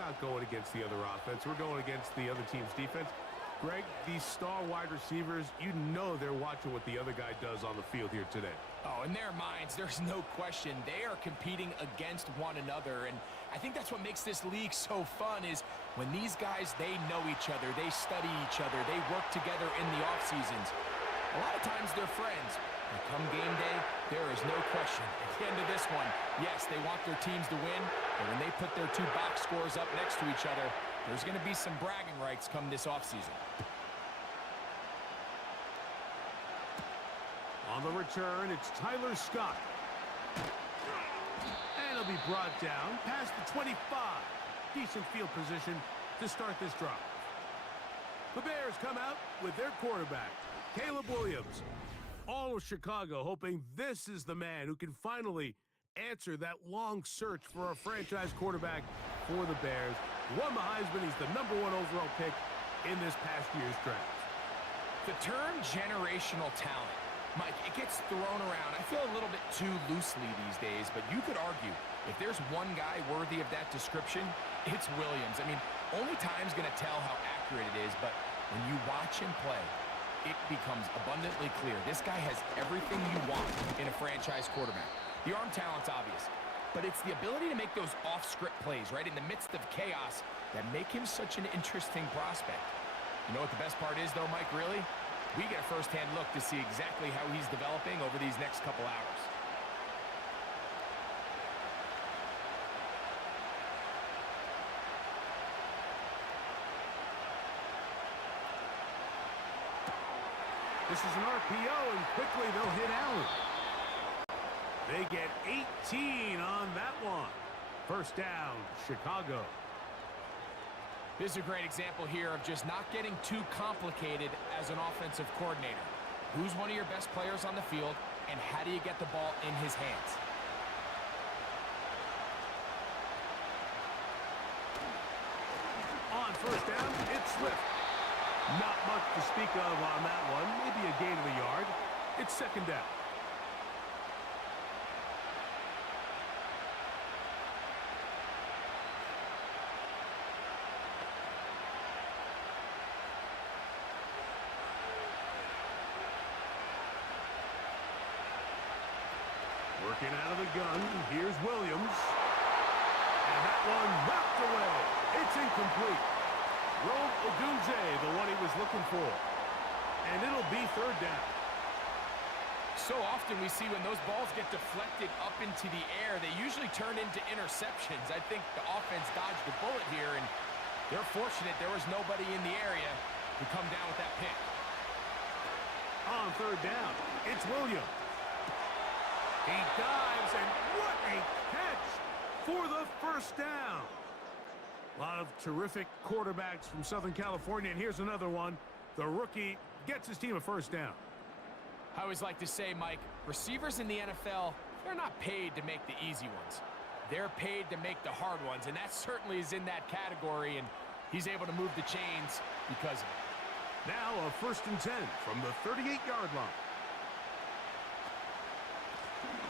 not going against the other offense. We're going against the other team's defense. Greg, these star wide receivers, you know they're watching what the other guy does on the field here today. Oh, in their minds, there's no question. They are competing against one another, and I think that's what makes this league so fun is when these guys, they know each other, they study each other, they work together in the off seasons. A lot of times they're friends. But come game day, there is no question. At the end of this one, yes, they want their teams to win, but when they put their two box scores up next to each other, there's going to be some bragging rights come this offseason. On the return, it's Tyler Scott. And he'll be brought down past the 25. Decent field position to start this drive. The Bears come out with their quarterback, Caleb Williams. All of Chicago hoping this is the man who can finally answer that long search for a franchise quarterback for the Bears. Won the Heisman. He's the #1 overall pick in this past year's draft. The term generational talent, Mike, it gets thrown around. I feel a little bit too loosely these days, but you could argue if there's one guy worthy of that description, it's Williams. I mean, only time's going to tell how accurate it is, but when you watch him play, it becomes abundantly clear. This guy has everything you want in a franchise quarterback. The arm talent's obvious, but it's the ability to make those off-script plays, right, in the midst of chaos that make him such an interesting prospect. You know what the best part is, though, Mike, really? We get a first-hand look to see exactly how he's developing over these next couple hours. This is an RPO, and quickly they'll hit Allen. They get 18 on that one. First down, Chicago. This is a great example here of just not getting too complicated as an offensive coordinator. Who's one of your best players on the field, and how do you get the ball in his hands? On first down, it's Swift. Not much to speak of on that one. Maybe a gain of a yard. It's second down. Working out of the gun, here's Williams. And that one knocked away. It's incomplete. Rome Odunze, the one he was looking for. And it'll be third down. So often we see when those balls get deflected up into the air, they usually turn into interceptions. I think the offense dodged a bullet here, and they're fortunate there was nobody in the area to come down with that pick. On third down, it's Williams. He dives, and what a catch for the first down. A lot of terrific quarterbacks from Southern California, and here's another one. The rookie gets his team a first down. I always like to say, Mike, receivers in the NFL, they're not paid to make the easy ones. They're paid to make the hard ones, and that certainly is in that category, and he's able to move the chains because of it. Now a 1st and 10 from the 38-yard line.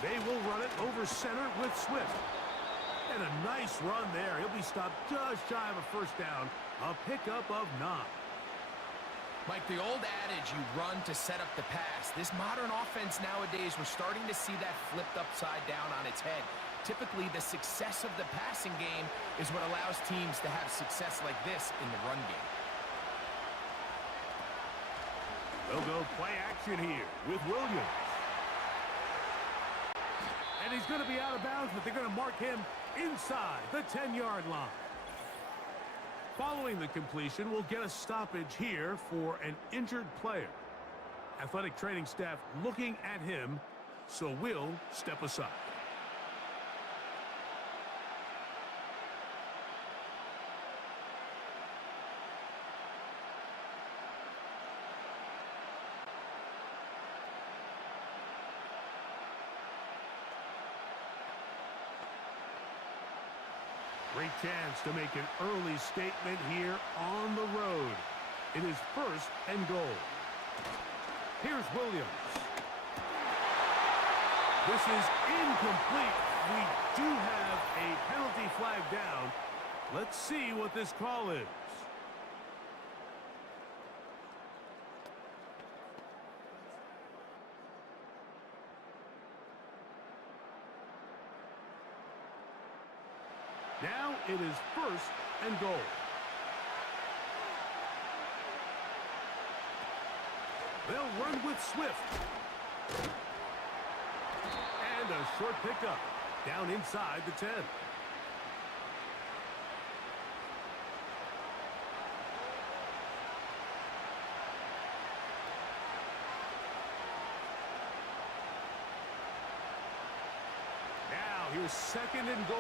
They will run it over center with Swift. And a nice run there. He'll be stopped just shy of a first down. A pickup of 9. Like the old adage, you run to set up the pass. This modern offense nowadays, we're starting to see that flipped upside down on its head. Typically, the success of the passing game is what allows teams to have success like this in the run game. They'll go play action here with Williams. And he's going to be out of bounds, but they're going to mark him inside the 10-yard line. Following the completion, we'll get a stoppage here for an injured player. Athletic training staff looking at him, so we'll step aside. Great chance to make an early statement here on the road. It is 1st and goal. Here's Williams. This is incomplete. We do have a penalty flag down. Let's see what this call is. Now it is 1st and goal. They'll run with Swift. And a short pickup down inside the 10. Now here's 2nd and goal.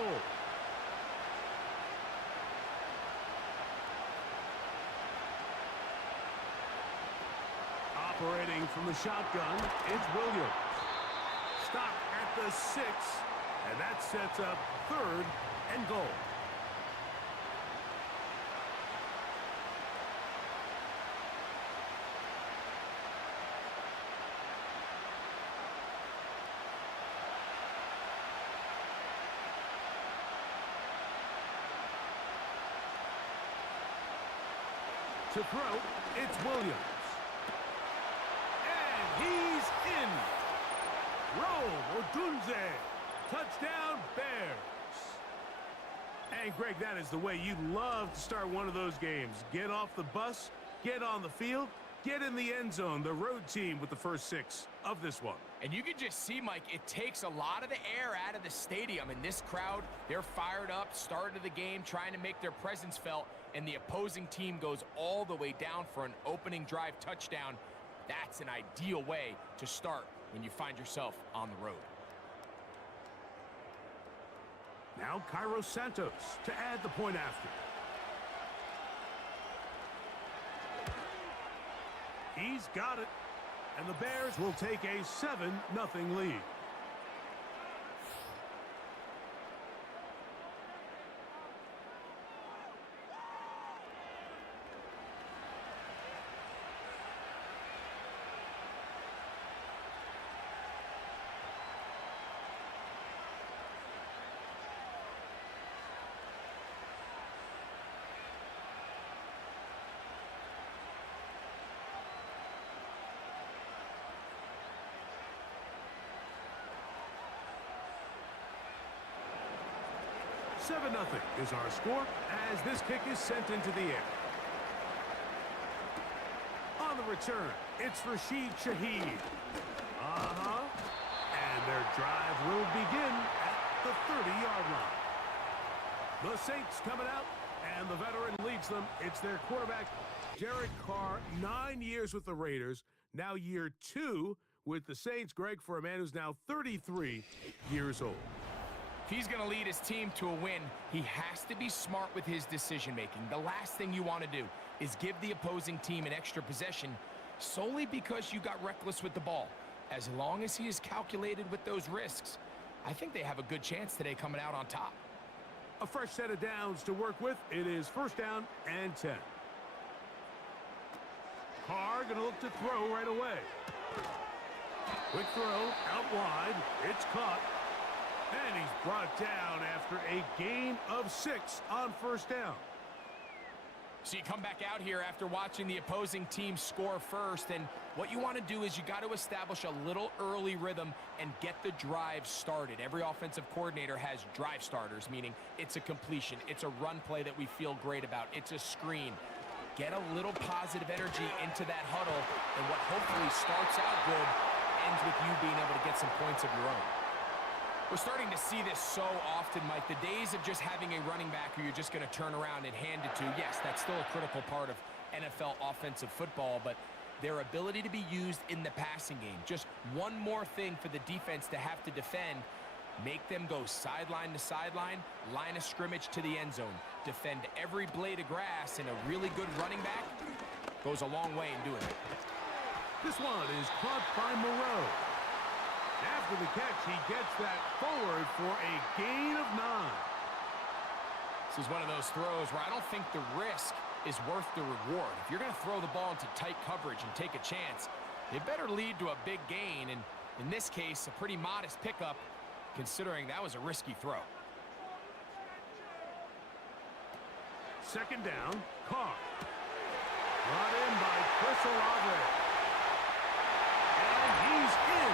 Operating from the shotgun, it's Williams. Stop at the 6, and that sets up 3rd and goal. To throw, it's Williams. He's in. Rome Odunze. Touchdown, Bears. And, Greg, that is the way you love to start one of those games. Get off the bus, get on the field, get in the end zone. The road team with the first 6 of this one. And you can just see, Mike, it takes a lot of the air out of the stadium. And this crowd, they're fired up, start of the game, trying to make their presence felt. And the opposing team goes all the way down for an opening drive touchdown. That's an ideal way to start when you find yourself on the road. Now Cairo Santos to add the point after. He's got it. And the Bears will take a 7-0 lead. Nothing is our score as this kick is sent into the air. On the return, it's Rashid Shaheed. And their drive will begin at the 30-yard line. The Saints coming out, and the veteran leads them. It's their quarterback, Derek Carr, 9 years with the Raiders, now year 2 with the Saints. Greg, for a man who's now 33 years old. If he's going to lead his team to a win, he has to be smart with his decision-making. The last thing you want to do is give the opposing team an extra possession solely because you got reckless with the ball. As long as he is calculated with those risks, I think they have a good chance today coming out on top. A fresh set of downs to work with. It is 1st down and 10. Carr going to look to throw right away. Quick throw out wide. It's caught. And he's brought down after a gain of 6 on 1st down. So you come back out here after watching the opposing team score first, and what you want to do is you got to establish a little early rhythm and get the drive started. Every offensive coordinator has drive starters, meaning it's a completion, it's a run play that we feel great about, it's a screen. Get a little positive energy into that huddle, and what hopefully starts out good ends with you being able to get some points of your own. We're starting to see this so often, Mike. The days of just having a running back who you're just going to turn around and hand it to, yes, that's still a critical part of NFL offensive football, but their ability to be used in the passing game, just one more thing for the defense to have to defend, make them go sideline to sideline, line of scrimmage to the end zone, defend every blade of grass, and a really good running back goes a long way in doing it. This one is caught by Moreau. After the catch, he gets that forward for a gain of 9. This is one of those throws where I don't think the risk is worth the reward. If you're going to throw the ball into tight coverage and take a chance, it better lead to a big gain, and in this case, a pretty modest pickup, considering that was a risky throw. Second down, Carr. Brought in by Chris Olave. And he's in.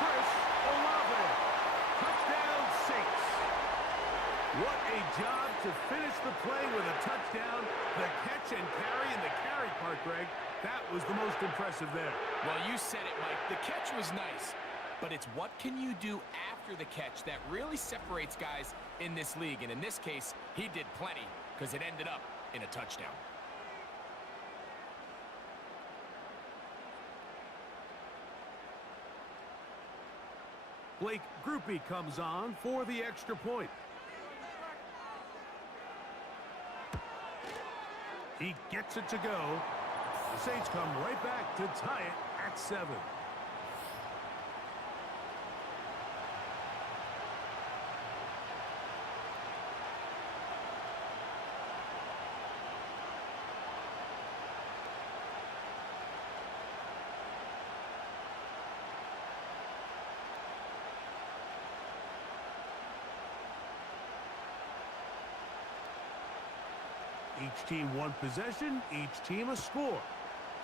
Chris Olave. Touchdown, Saints. What a job to finish the play with a touchdown. The catch and carry in the carry part, Greg. That was the most impressive there. Well, you said it, Mike. The catch was nice. But it's what can you do after the catch that really separates guys in this league. And in this case, he did plenty because it ended up in a touchdown. Blake Groupie comes on for the extra point. He gets it to go. The Saints come right back to tie it at 7. Each team one possession, each team a score.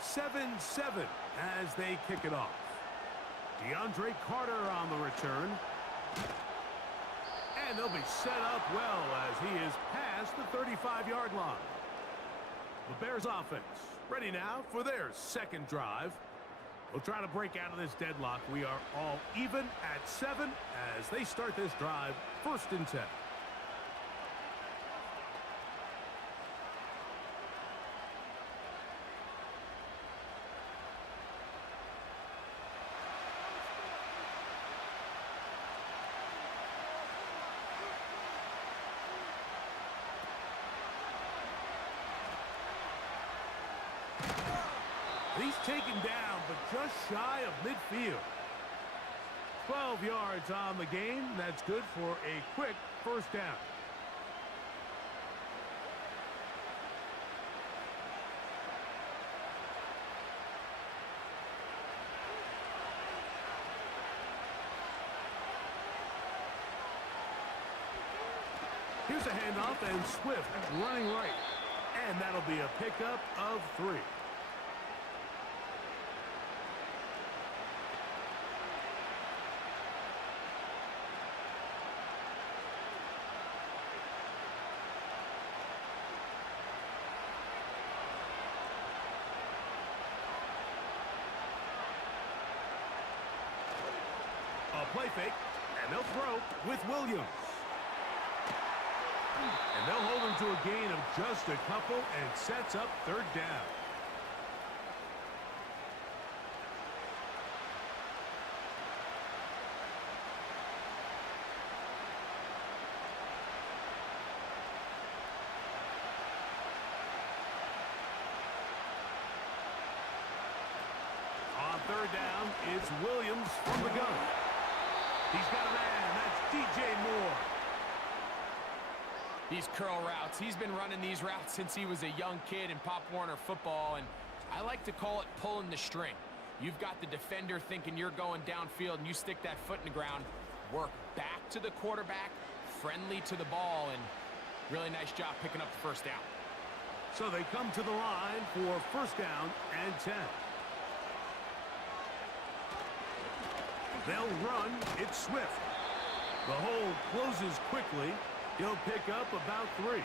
7-7 as they kick it off. DeAndre Carter on the return. And they'll be set up well as he is past the 35-yard line. The Bears offense ready now for their second drive. We'll try to break out of this deadlock. We are all even at 7 as they start this drive, 1st and 10. He's taken down, but just shy of midfield. 12 yards on the game. That's good for a quick 1st down. Here's a handoff, and Swift running right. And that'll be a pickup of 3. Play fake, and they'll throw with Williams. And they'll hold him to a gain of just a couple and sets up 3rd down. On 3rd down, it's Williams from the gun. He's got a man. That's DJ Moore. These curl routes. He's been running these routes since he was a young kid in Pop Warner football, and I like to call it pulling the string. You've got the defender thinking you're going downfield, and you stick that foot in the ground, work back to the quarterback, friendly to the ball, and really nice job picking up the 1st down. So they come to the line for 1st down and 10. They'll run. It's Swift. The hole closes quickly. He'll pick up about 3.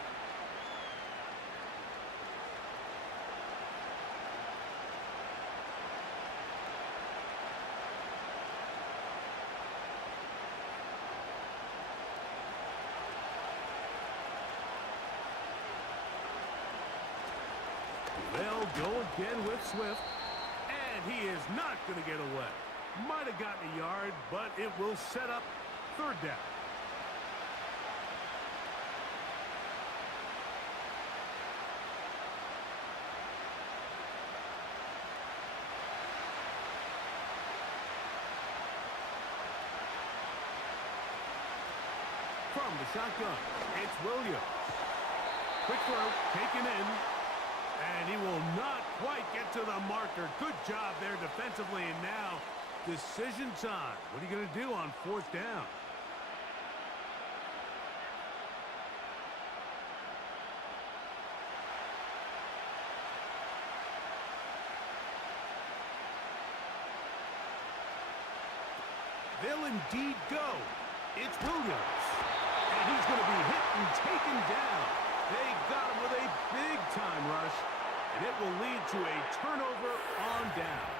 They'll go again with Swift. And he is not going to get away. Might have gotten a yard, but it will set up 3rd down. From the shotgun, it's Williams. Quick throw, taken in. And he will not quite get to the marker. Good job there defensively, and now decision time. What are you going to do on 4th down? they'll indeed go. It's Williams. And he's going to be hit and taken down. They got him with a big-time rush, and it will lead to a turnover on downs.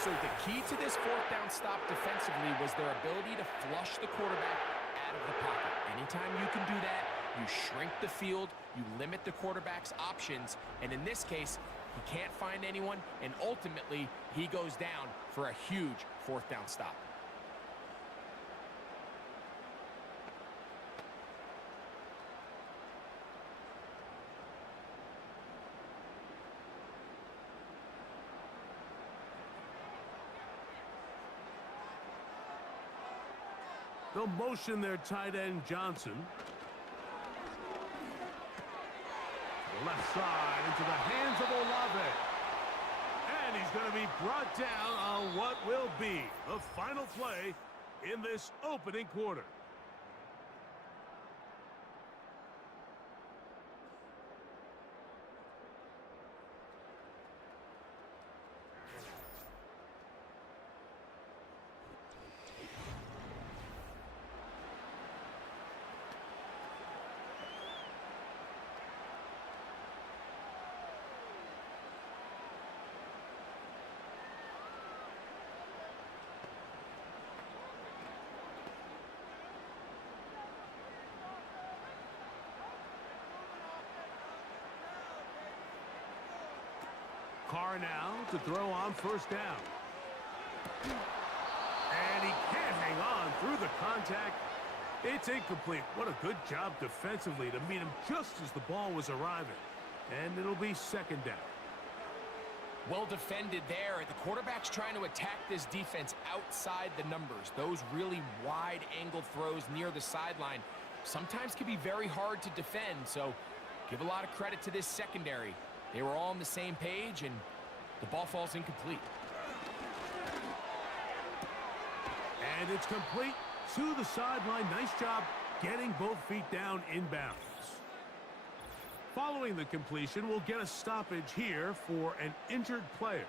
So the key to this fourth down stop defensively was their ability to flush the quarterback out of the pocket. Anytime you can do that, you shrink the field, you limit the quarterback's options, and in this case, he can't find anyone, and ultimately, he goes down for a huge fourth down stop. They'll motion their tight end, Johnson. Left side into the hands of Olave. And he's going to be brought down on what will be the final play in this opening quarter. Carr now to throw on first down. And he can't hang on through the contact. It's incomplete. What a good job defensively to meet him just as the ball was arriving. And it'll be second down. Well defended there. The quarterback's trying to attack this defense outside the numbers. Those really wide angle throws near the sideline sometimes can be very hard to defend. So give a lot of credit to this secondary. They were all on the same page, and the ball falls incomplete. And it's complete to the sideline. Nice job getting both feet down inbounds. Following the completion, we'll get a stoppage here for an injured player.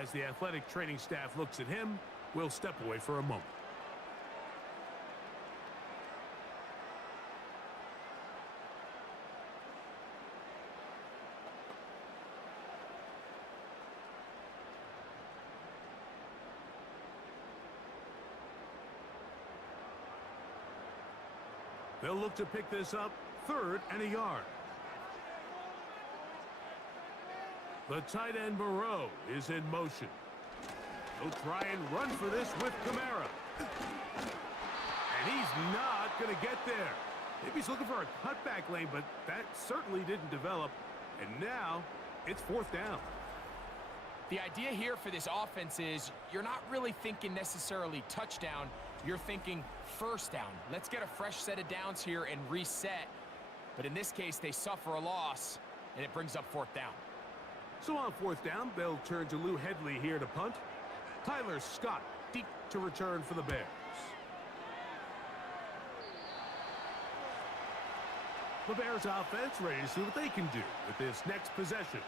As the athletic training staff looks at him, we'll step away for a moment. They'll look to pick this up, 3rd and a yard. The tight end Moreau is in motion. He'll try and run for this with Kamara. And he's not going to get there. Maybe he's looking for a cutback lane, but that certainly didn't develop. And now it's 4th down. The idea here for this offense is you're not really thinking necessarily touchdown. You're thinking first down. Let's get a fresh set of downs here and reset. But in this case, they suffer a loss, and it brings up 4th down. So on 4th down, they'll turn to Lou Hedley here to punt. Tyler Scott deep to return for the Bears. The Bears offense ready to see what they can do with this next possession.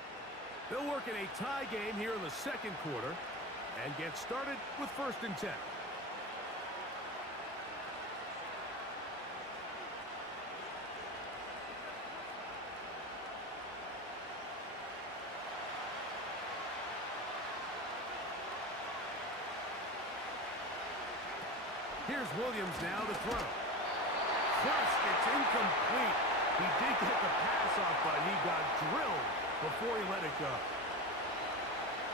They'll work in a tie game here in the 2nd quarter and get started with 1st and 10. Here's Williams now to throw. First, it's incomplete. He did get the pass off, but he got drilled before he let it go.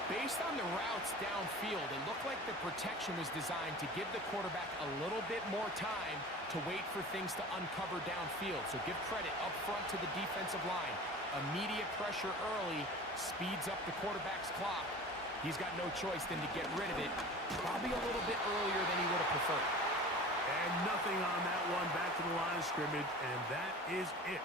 Based on the routes downfield, it looked like the protection was designed to give the quarterback a little bit more time to wait for things to uncover downfield. So give credit up front to the defensive line. Immediate pressure early speeds up the quarterback's clock. He's got no choice than to get rid of it, probably a little bit earlier than he would have preferred. And nothing on that one, back to the line of scrimmage, and that is it.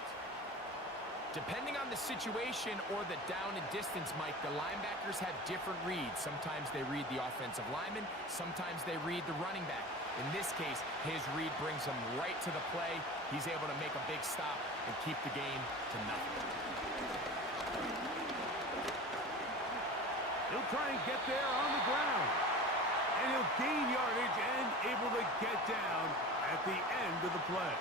Depending on the situation or the down and distance, Mike, the linebackers have different reads. Sometimes they read the offensive lineman, sometimes they read the running back. In this case, his read brings him right to the play. He's able to make a big stop and keep the game to nothing. He'll try and get there on the ground. And he'll gain yardage and able to get down at the end of the play.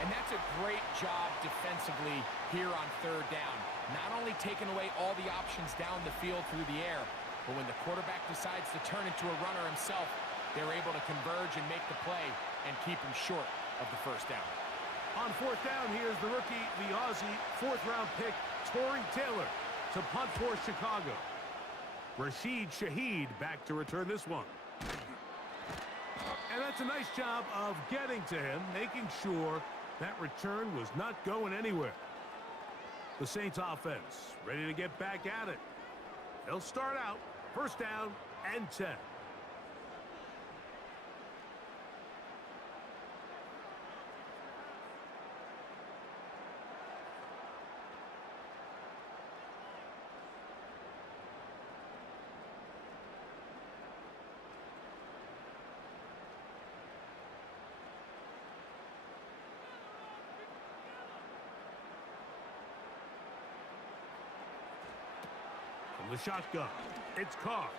And that's a great job defensively here on third down. Not only taking away all the options down the field through the air, but when the quarterback decides to turn into a runner himself, they're able to converge and make the play and keep him short of the first down. On fourth down, here's the rookie, the Aussie, fourth-round pick, Torrey Taylor, to punt for Chicago. Rashid Shaheed back to return this one. And that's a nice job of getting to him, making sure that return was not going anywhere. The Saints offense ready to get back at it. They'll start out first down and 10. The shotgun. It's Carr.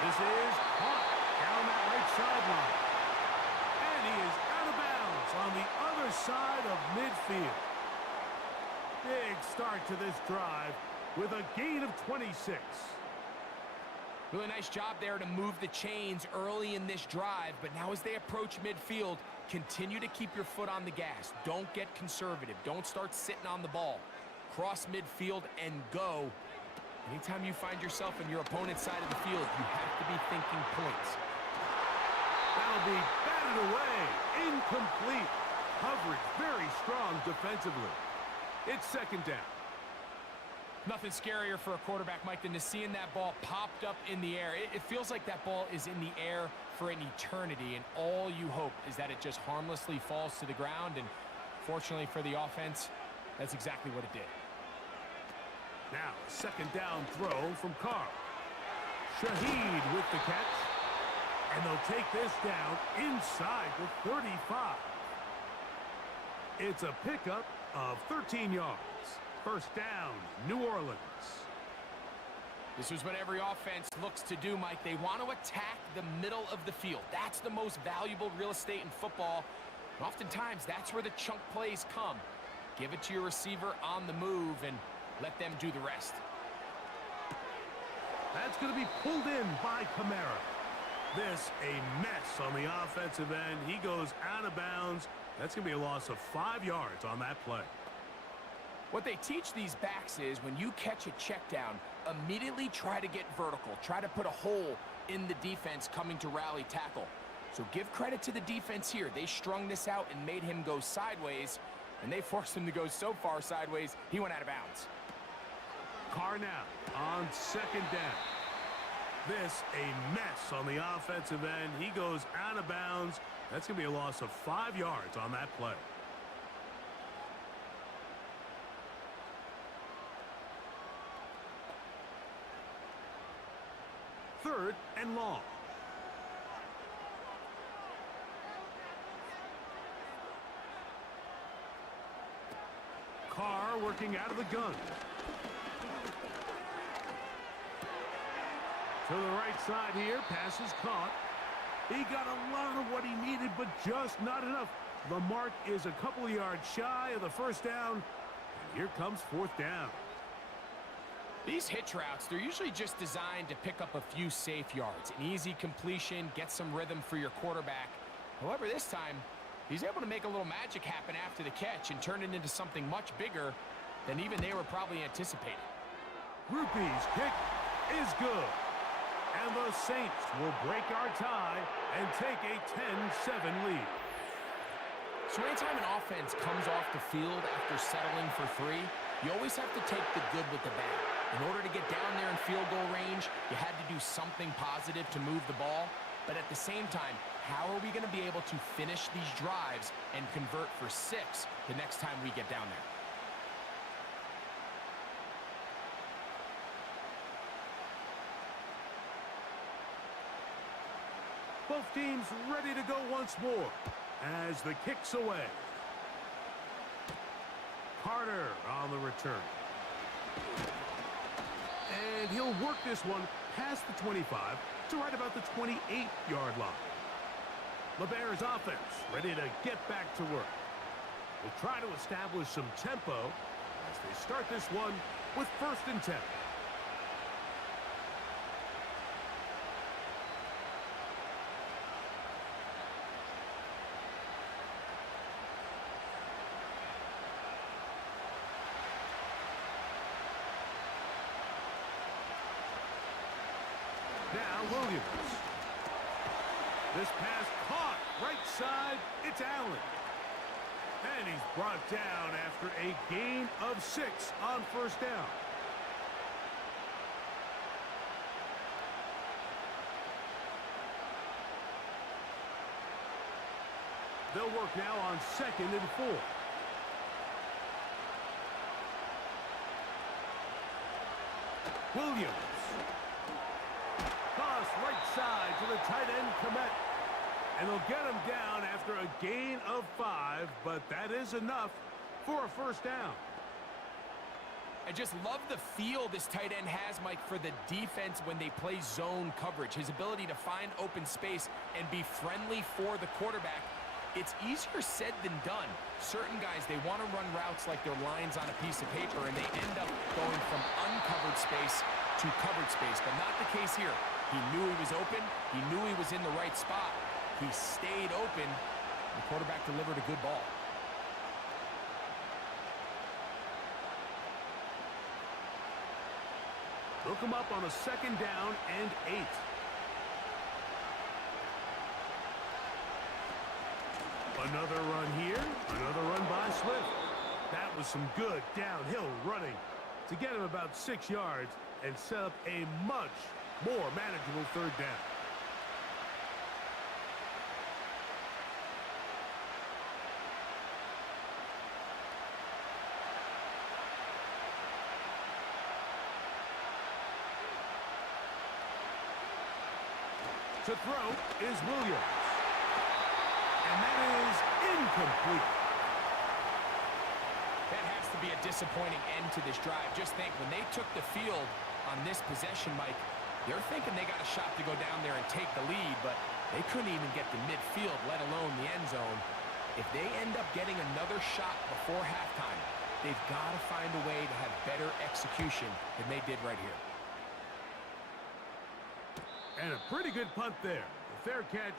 This is caught down that right sideline. And he is out of bounds on the other side of midfield. Big start to this drive with a gain of 26. Really nice job there to move the chains early in this drive, but now as they approach midfield, continue to keep your foot on the gas. Don't get conservative. Don't start sitting on the ball. Cross midfield and go. Anytime you find yourself on your opponent's side of the field, you have to be thinking points. That'll be batted away. Incomplete. Coverage very strong defensively. It's second down. Nothing scarier for a quarterback, Mike, than to seeing that ball popped up in the air. It feels like that ball is in the air for an eternity, and all you hope is that it just harmlessly falls to the ground, and fortunately for the offense, that's exactly what it did. Now, second down throw from Carr. Shaheed with the catch. And they'll take this down inside the 35. It's a pickup of 13 yards. First down, New Orleans. This is what every offense looks to do, Mike. They want to attack the middle of the field. That's the most valuable real estate in football. And oftentimes, that's where the chunk plays come. Give it to your receiver on the move and let them do the rest. That's going to be pulled in by Kamara. This a mess on the offensive end. He goes out of bounds. That's going to be a loss of 5 yards on that play. What they teach these backs is when you catch a check down, immediately try to get vertical. Try to put a hole in the defense coming to rally tackle. So give credit to the defense here. They strung this out and made him go sideways, and they forced him to go so far sideways, he went out of bounds. Carr now on second down. This a mess on the offensive end. He goes out of bounds. That's going to be a loss of 5 yards on that play. Third and long. Carr working out of the gun. To the right side here, pass is caught. He got a lot of what he needed, but just not enough. The mark is a couple of yards shy of the first down. And here comes fourth down. These hitch routes, they're usually just designed to pick up a few safe yards. An easy completion, get some rhythm for your quarterback. However, this time, he's able to make a little magic happen after the catch and turn it into something much bigger than even they were probably anticipating. Rupee's kick is good. And the Saints will break our tie and take a 10-7 lead. So anytime an offense comes off the field after settling for three, you always have to take the good with the bad. In order to get down there in field goal range, you had to do something positive to move the ball. But at the same time, how are we going to be able to finish these drives and convert for 6 the next time we get down there? Both teams ready to go once more as the kick's away. Carter on the return. And he'll work this one past the 25 to right about the 28-yard line. The Bears offense ready to get back to work. We'll try to establish some tempo as they start this one with 1st and 10. Now Williams. This pass caught right side. It's Allen. And he's brought down after a gain of 6 on 1st down. They'll work now on 2nd and 4. Williams. Toss right side to the tight end, Komet. And they'll get him down after a gain of 5, but that is enough for a 1st down. I just love the feel this tight end has, Mike, for the defense when they play zone coverage. His ability to find open space and be friendly for the quarterback. It's easier said than done. Certain guys, they want to run routes like they're lines on a piece of paper, and they end up going from uncovered space to covered space, but not the case here. He knew he was open. He knew he was in the right spot. He stayed open. The quarterback delivered a good ball. Look him up on a 2nd down and 8. Another run here. Another run by Swift. That was some good downhill running to get him about 6 yards and set up a much more manageable 3rd down. To throw is Williams. And that is incomplete. That has to be a disappointing end to this drive. Just think, when they took the field on this possession, Mike, they're thinking they got a shot to go down there and take the lead, but they couldn't even get to midfield, let alone the end zone. If they end up getting another shot before halftime, they've got to find a way to have better execution than they did right here. And a pretty good punt there. A fair catch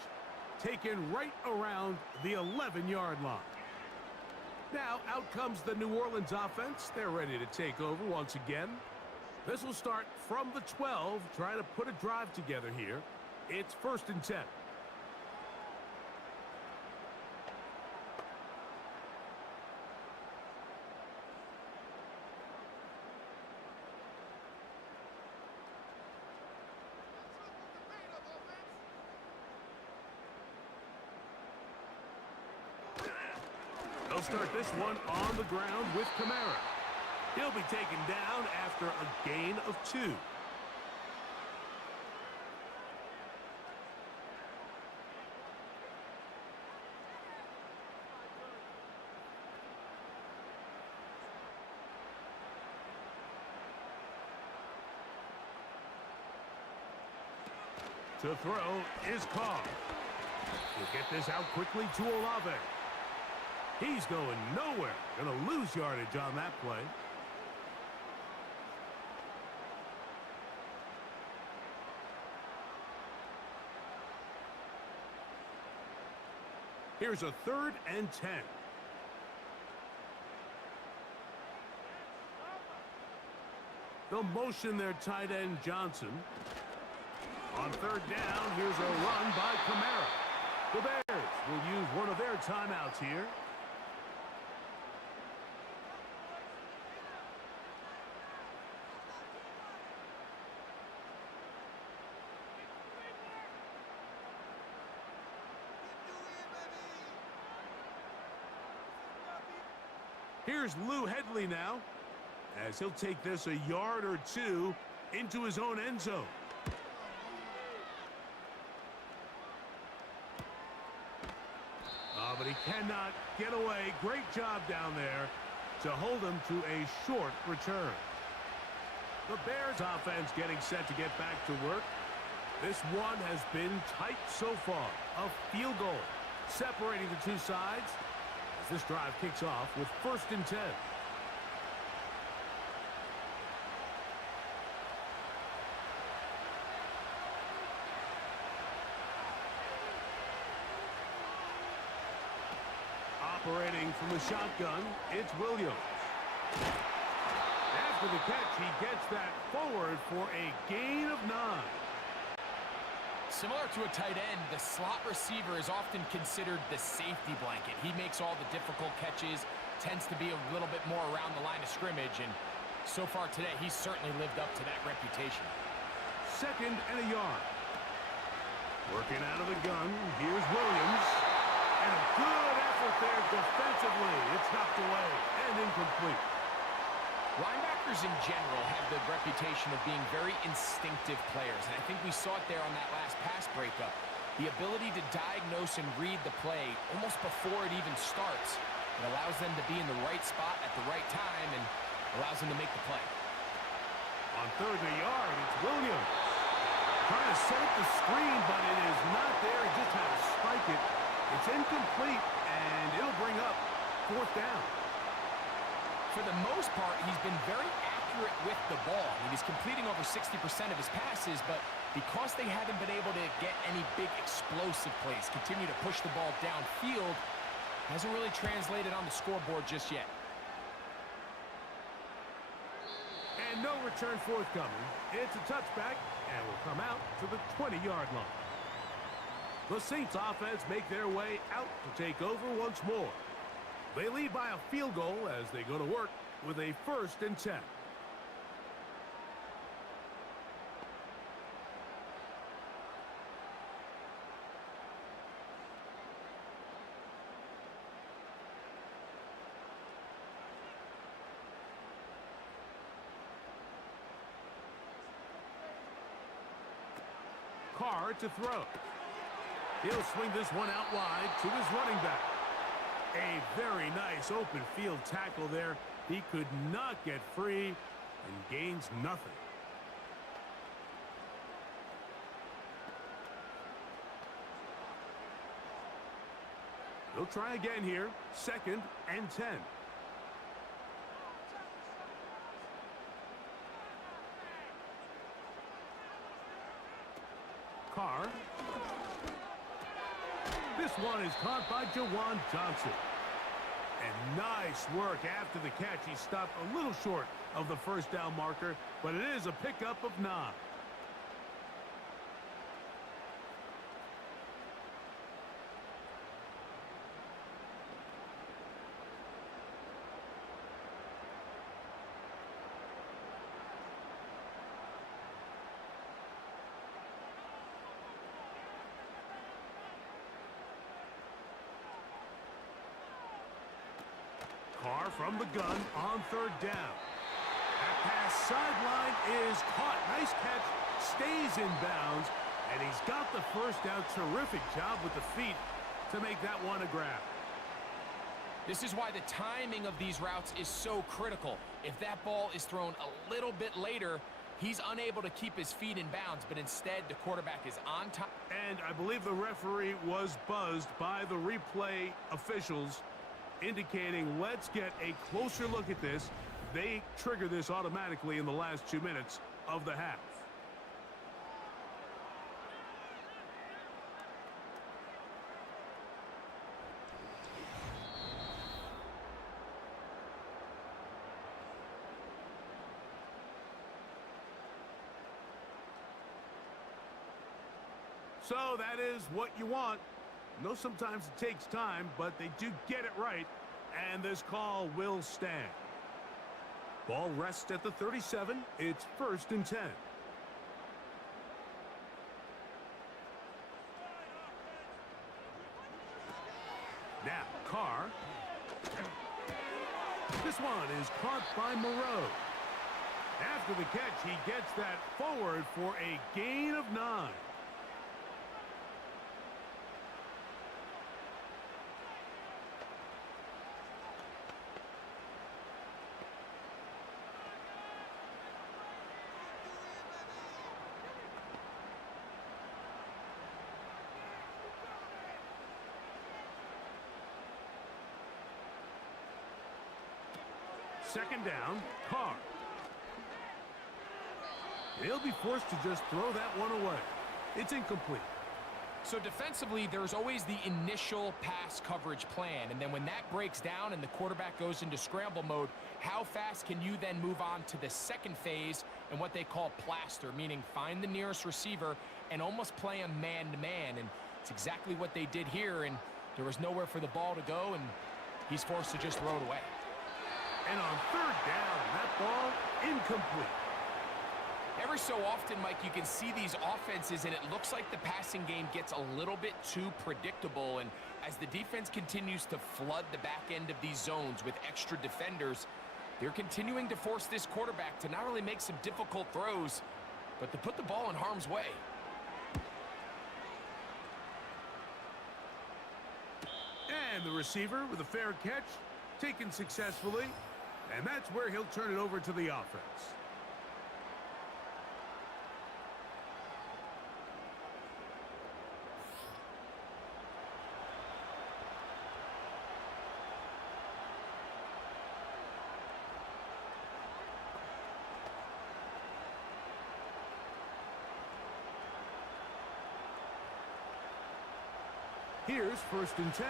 taken right around the 11-yard line. Now out comes the New Orleans offense. They're ready to take over once again. This will start from the 12, trying to put a drive together here. It's 1st and 10. They'll start this one on the ground with Kamara. He'll be taken down after a gain of 2. To throw is Carr. He'll get this out quickly to Olave. He's going nowhere. Going to lose yardage on that play. Here's a 3rd and 10. They'll motion their tight end Johnson. On 3rd down, here's a run by Kamara. The Bears will use one of their timeouts here. Here's Lou Hedley now, as he'll take this a yard or 2 into his own end zone. But he cannot get away. Great job down there to hold him to a short return. The Bears offense getting set to get back to work. This one has been tight so far. A field goal separating the two sides as this drive kicks off with 1st and 10. Operating from the shotgun, it's Williams. After the catch, he gets that forward for a gain of 9. Similar to a tight end, the slot receiver is often considered the safety blanket. He makes all the difficult catches, tends to be a little bit more around the line of scrimmage, and so far today, he's certainly lived up to that reputation. 2nd and a yard. Working out of the gun, here's Williams. And a good effort there defensively. It's knocked away and incomplete. Linebackers in general have the reputation of being very instinctive players, and I think we saw it there on that last pass breakup. The ability to diagnose and read the play almost before it even starts. It allows them to be in the right spot at the right time and allows them to make the play. On 3rd and a yard, it's Williams. Trying to set up the screen, but it is not there. He just had to spike it. It's incomplete, and it'll bring up 4th down. For the most part, he's been very accurate with the ball. I mean, he's completing over 60% of his passes, but because they haven't been able to get any big explosive plays, continue to push the ball downfield, hasn't really translated on the scoreboard just yet. And no return forthcoming. It's a touchback, and will come out to the 20-yard line. The Saints offense make their way out to take over once more. They lead by a field goal as they go to work with a 1st and 10. Carr to throw. He'll swing this one out wide to his running back. A very nice open field tackle there. He could not get free and gains nothing. They'll try again here. 2nd and 10. Carr. This one is caught by Jawan Johnson. And nice work after the catch. He stopped a little short of the 1st down marker, but it is a pickup of 9. Carr from the gun on 3rd down. That pass sideline is caught. Nice catch. Stays in bounds. And he's got the 1st down. Terrific job with the feet to make that one a grab. This is why the timing of these routes is so critical. If that ball is thrown a little bit later, he's unable to keep his feet in bounds, but instead the quarterback is on top. And I believe the referee was buzzed by the replay officials, indicating let's get a closer look at this. They trigger this automatically in the last 2 minutes of the half. So that is what you want. I know sometimes it takes time, but they do get it right, and this call will stand. Ball rests at the 37. It's 1st and 10. Now, Carr. This one is caught by Moreau. After the catch, he gets that forward for a gain of 9. second down, Carr. They'll be forced to just throw that one away. It's incomplete. So defensively, there's always the initial pass coverage plan, and then when that breaks down and the quarterback goes into scramble mode, how fast can you then move on to the second phase and what they call plaster, meaning find the nearest receiver and almost play him man-to-man, and it's exactly what they did here, and there was nowhere for the ball to go, and he's forced to just throw it away. And on third down, that ball incomplete. Every so often, Mike, you can see these offenses, and it looks like the passing game gets a little bit too predictable. And as the defense continues to flood the back end of these zones with extra defenders, they're continuing to force this quarterback to not only make some difficult throws, but to put the ball in harm's way. And the receiver with a fair catch, taken successfully. And that's where he'll turn it over to the offense. Here's 1st and 10.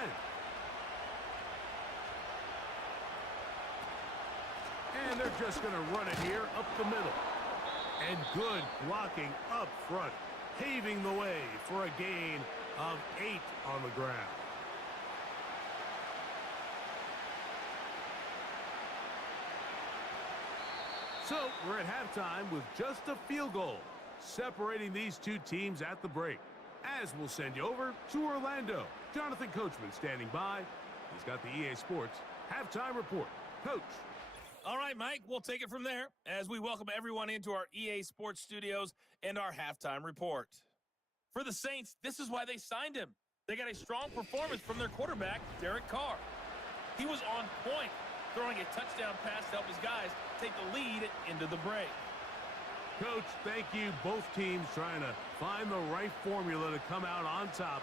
And they're just going to run it here up the middle. And good blocking up front, paving the way for a gain of 8 on the ground. So we're at halftime with just a field goal, separating these two teams at the break. As we'll send you over to Orlando. Jonathan Coachman standing by. He's got the EA Sports halftime report. Coach. All right, Mike, we'll take it from there as we welcome everyone into our EA Sports studios and our halftime report. For the Saints, this is why they signed him. They got a strong performance from their quarterback, Derek Carr. He was on point, throwing a touchdown pass to help his guys take the lead into the break. Coach, thank you. Both teams trying to find the right formula to come out on top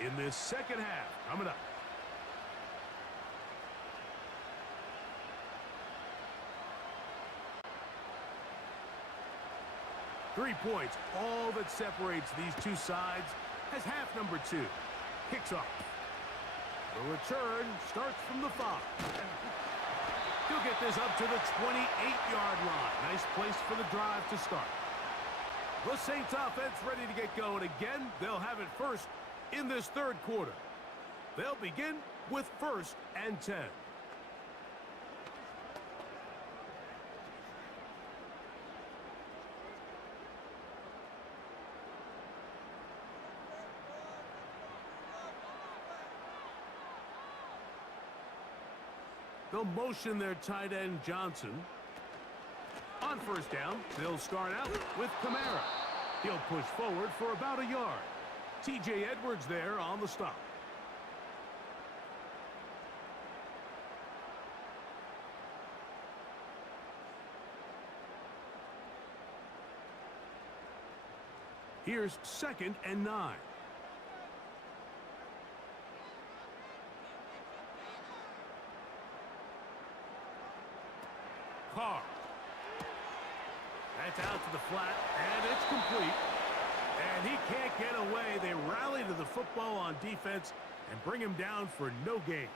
in this second half. Coming up. Three points, all that separates these two sides as half number 2 kicks off. The return starts from the 5. He'll get this up to the 28-yard line. Nice place for the drive to start. The Saints offense ready to get going again. They'll have it first in this third quarter. They'll begin with 1st and 10. They'll motion their tight end, Johnson. On 1st down, they'll start out with Kamara. He'll push forward for about a yard. T.J. Edwards there on the stop. Here's 2nd and 9. Carr. That's out to the flat, and it's complete. And he can't get away. They rally to the football on defense and bring him down for no gain.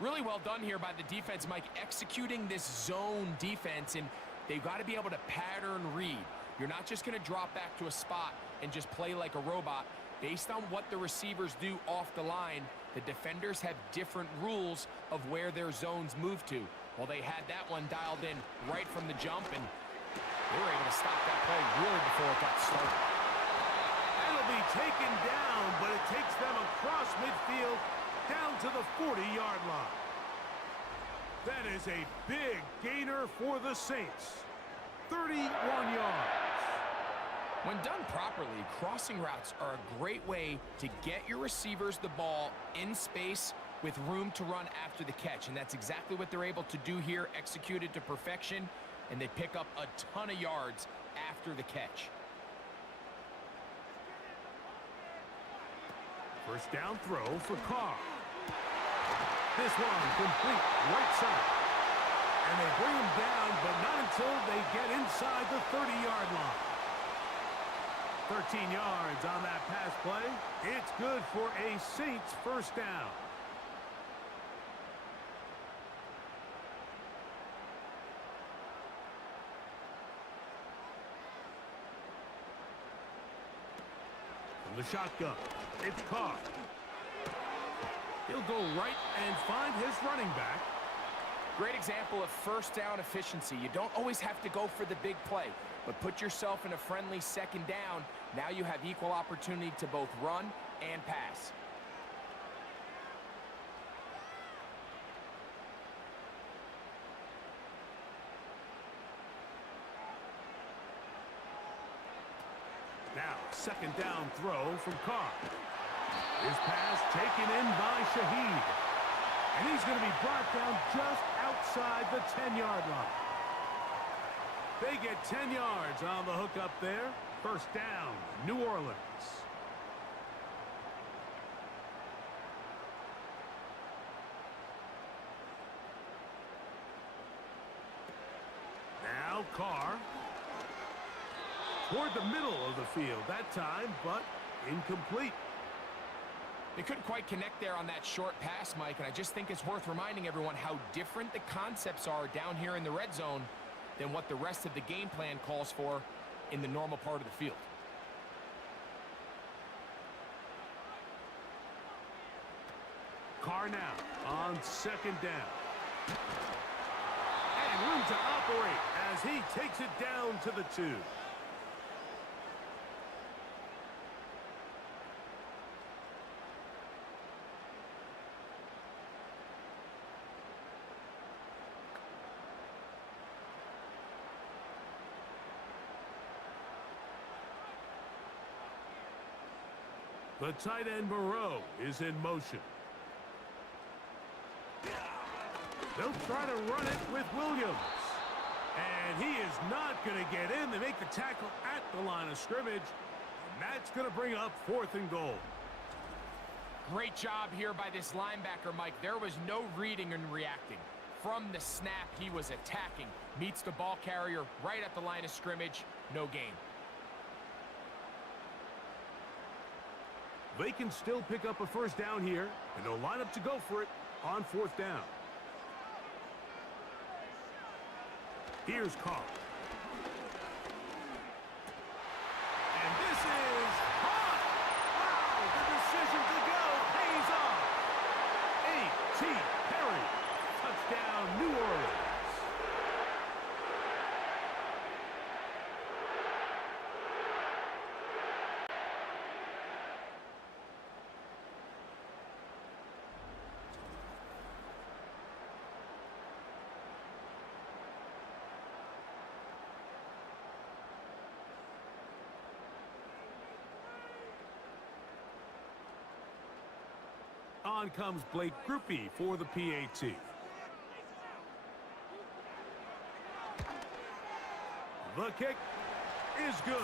Really well done here by the defense, Mike, executing this zone defense, and they've got to be able to pattern read. You're not just going to drop back to a spot and just play like a robot. Based on what the receivers do off the line, the defenders have different rules of where their zones move to. Well, they had that one dialed in right from the jump, and they were able to stop that play really before it got started. That'll be taken down, but it takes them across midfield down to the 40-yard line. That is a big gainer for the Saints. 31 yards. When done properly, crossing routes are a great way to get your receivers the ball in space with room to run after the catch, and that's exactly what they're able to do here, executed to perfection, and they pick up a ton of yards after the catch. 1st down throw for Carr. This one complete right side. And they bring him down, but not until they get inside the 30-yard line. 13 yards on that pass play. It's good for a Saints first down. From the shotgun, it's Carr. He'll go right and find his running back. Great example of first down efficiency. You don't always have to go for the big play, but put yourself in a friendly second down. Now you have equal opportunity to both run and pass. Now, second down throw from Carr. His pass taken in by Shaheed. And he's going to be brought down just outside the 10-yard line. They get 10 yards on the hook up there. First down, New Orleans. Now Carr. Toward the middle of the field that time, but incomplete. They couldn't quite connect there on that short pass, Mike, and I just think it's worth reminding everyone how different the concepts are down here in the red zone than what the rest of the game plan calls for in the normal part of the field. Carr now on second down. And room to operate as he takes it down to the 2. The tight end Moreau is in motion. They'll try to run it with Williams. And he is not going to get in. They make the tackle at the line of scrimmage. And that's going to bring up 4th and goal. Great job here by this linebacker, Mike. There was no reading and reacting. From the snap, he was attacking. Meets the ball carrier right at the line of scrimmage. No gain. They can still pick up a first down here, and they'll line up to go for it on 4th down. Here's Carr. And this is hot! Wow, the decision to go pays off. A.T. Perry, touchdown New Orleans. On comes Blake Grupe for the PAT. The kick is good.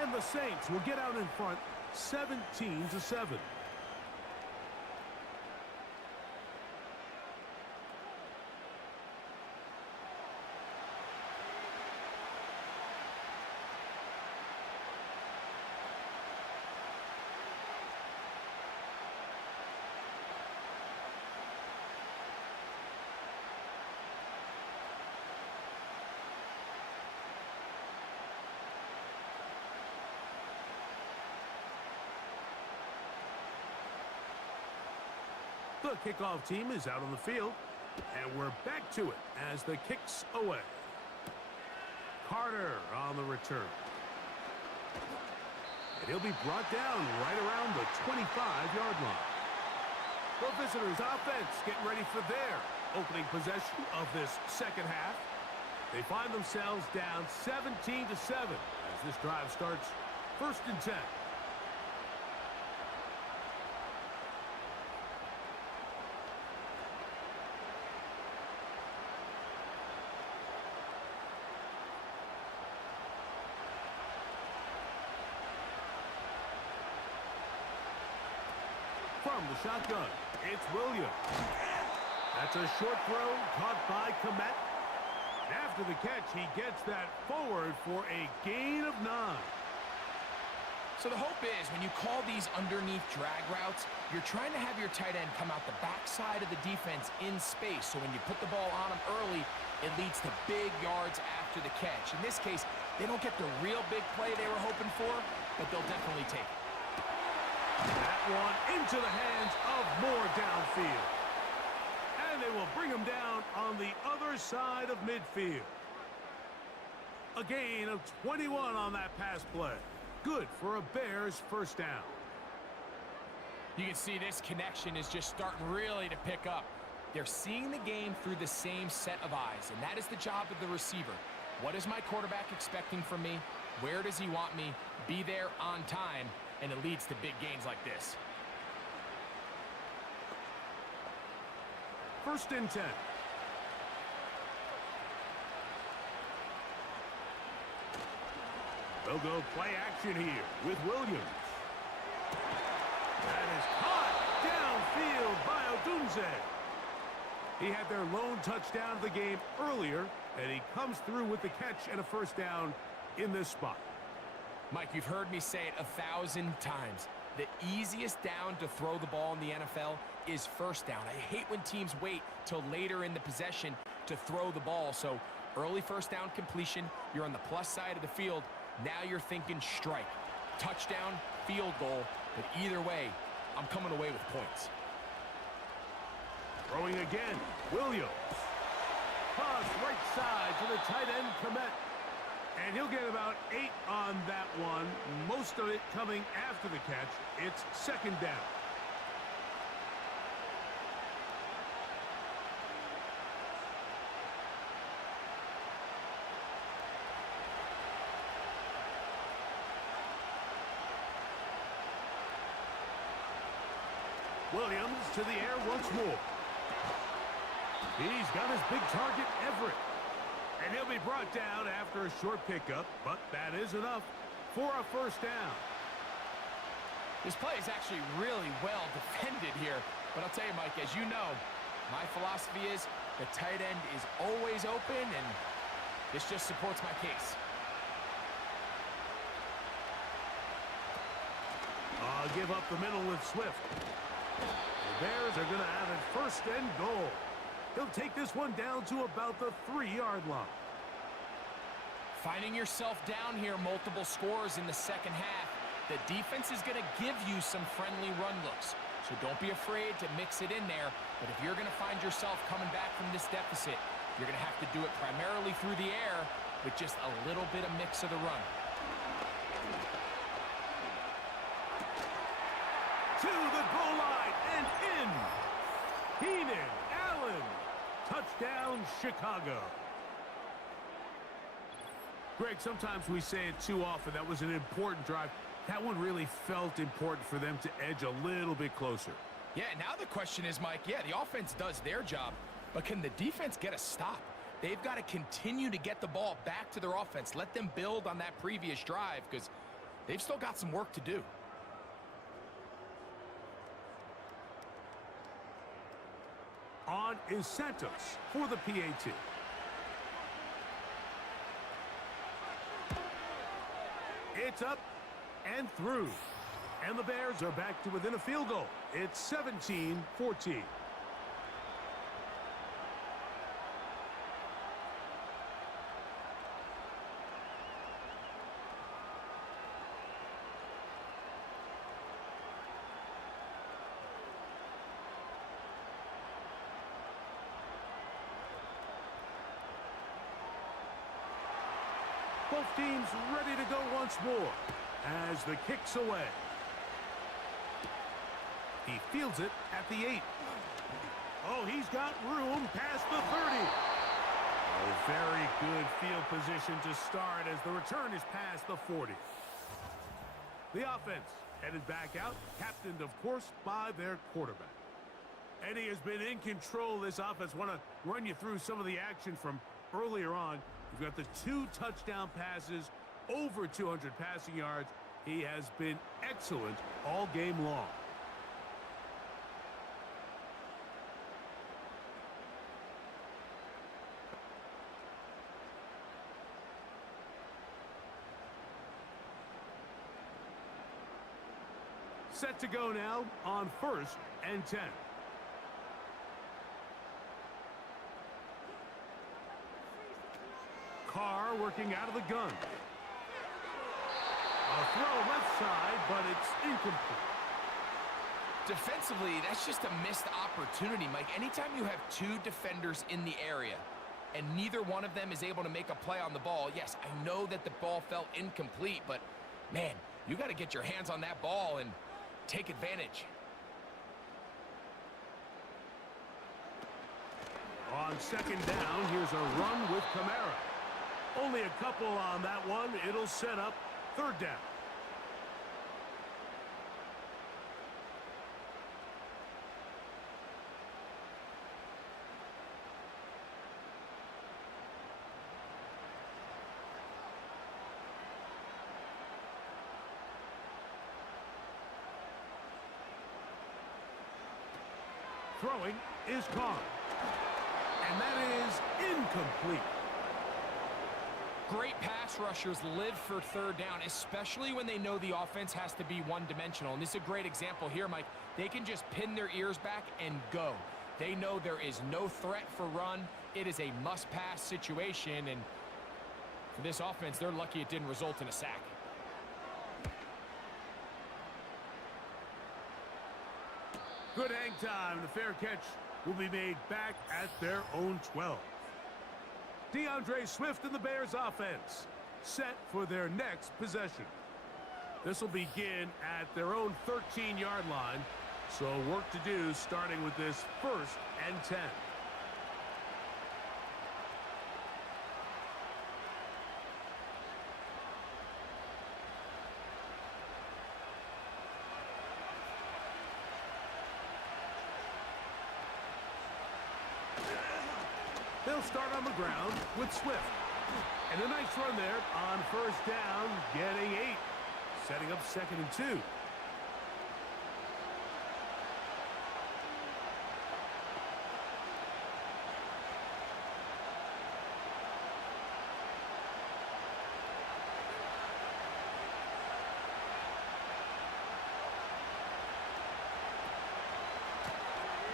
And the Saints will get out in front 17-7. The kickoff team is out on the field, and we're back to it as the kick's away. Carter on the return. And he'll be brought down right around the 25-yard line. The visitors' offense getting ready for their opening possession of this second half. They find themselves down 17-7 as this drive starts 1st and 10. From the shotgun, it's Williams. That's a short throw caught by Komet. After the catch, he gets that forward for a gain of 9. So the hope is when you call these underneath drag routes, you're trying to have your tight end come out the backside of the defense in space. So when you put the ball on him early, it leads to big yards after the catch. In this case, they don't get the real big play they were hoping for, but they'll definitely take it. That one into the hands of Moore downfield. And they will bring him down on the other side of midfield. A gain of 21 on that pass play. Good for a Bears first down. You can see this connection is just starting really to pick up. They're seeing the game through the same set of eyes, and that is the job of the receiver. What is my quarterback expecting from me? Where does he want me? Be there on time, and it leads to big gains like this. First and 10. They'll go play action here with Williams. That is caught downfield by Odunze. He had their lone touchdown of the game earlier, and he comes through with the catch and a first down in this spot. Mike, you've heard me say it 1,000 times. The easiest down to throw the ball in the NFL is first down. I hate when teams wait till later in the possession to throw the ball. So early first down completion, you're on the plus side of the field. Now you're thinking strike, touchdown, field goal. But either way, I'm coming away with points. Throwing again, Williams. Toss right side to the tight end, Komet. And he'll get about 8 on that one. Most of it coming after the catch. It's second down. Williams to the air once more. He's got his big target, Everett. And he'll be brought down after a short pickup, but that is enough for a first down. This play is actually really well defended here. But I'll tell you, Mike, as you know, my philosophy is the tight end is always open, and this just supports my case. Give up the middle with Swift. The Bears are going to have it first and goal. He'll take this one down to about the 3-yard line. Finding yourself down here, multiple scores in the second half. The defense is going to give you some friendly run looks. So don't be afraid to mix it in there. But if you're going to find yourself coming back from this deficit, you're going to have to do it primarily through the air with just a little bit of mix of the run. To the goal line and in. Keenan Allen. Touchdown, Chicago. Greg, sometimes we say it too often. That was an important drive. That one really felt important for them to edge a little bit closer. Yeah, now the question is, Mike, yeah, the offense does their job, but can the defense get a stop? They've got to continue to get the ball back to their offense. Let them build on that previous drive because they've still got some work to do. On is Santos for the PAT. It's up and through. And the Bears are back to within a field goal. It's 17-14. Both teams ready to go once more as the kick's away. He fields it at the 8. Oh, he's got room past the 30. Oh, very good field position to start as the return is past the 40. The offense headed back out, captained, of course, by their quarterback. And he has been in control of this offense. Want to run you through some of the action from earlier on. We've got the 2 touchdown passes, over 200 passing yards. He has been excellent all game long. Set to go now on 1st and 10. Carr working out of the gun. A throw left side, but it's incomplete. Defensively, that's just a missed opportunity, Mike. Anytime you have two defenders in the area and neither one of them is able to make a play on the ball, yes, I know that the ball felt incomplete, but, man, you got to get your hands on that ball and take advantage. On 2nd down, here's a run with Kamara. Only a couple on that one. It'll set up 3rd down. Throwing is Carr. And that is incomplete. Great pass rushers live for 3rd down, especially when they know the offense has to be one-dimensional. And this is a great example here, Mike. They can just pin their ears back and go. They know there is no threat for run. It is a must-pass situation. And for this offense, they're lucky it didn't result in a sack. Good hang time. The fair catch will be made back at their own 12. DeAndre Swift and the Bears offense set for their next possession. This will begin at their own 13-yard line, so work to do starting with this 1st and 10. They'll start on the ground with Swift. And a nice run there on 1st down, getting 8. Setting up 2nd and 2.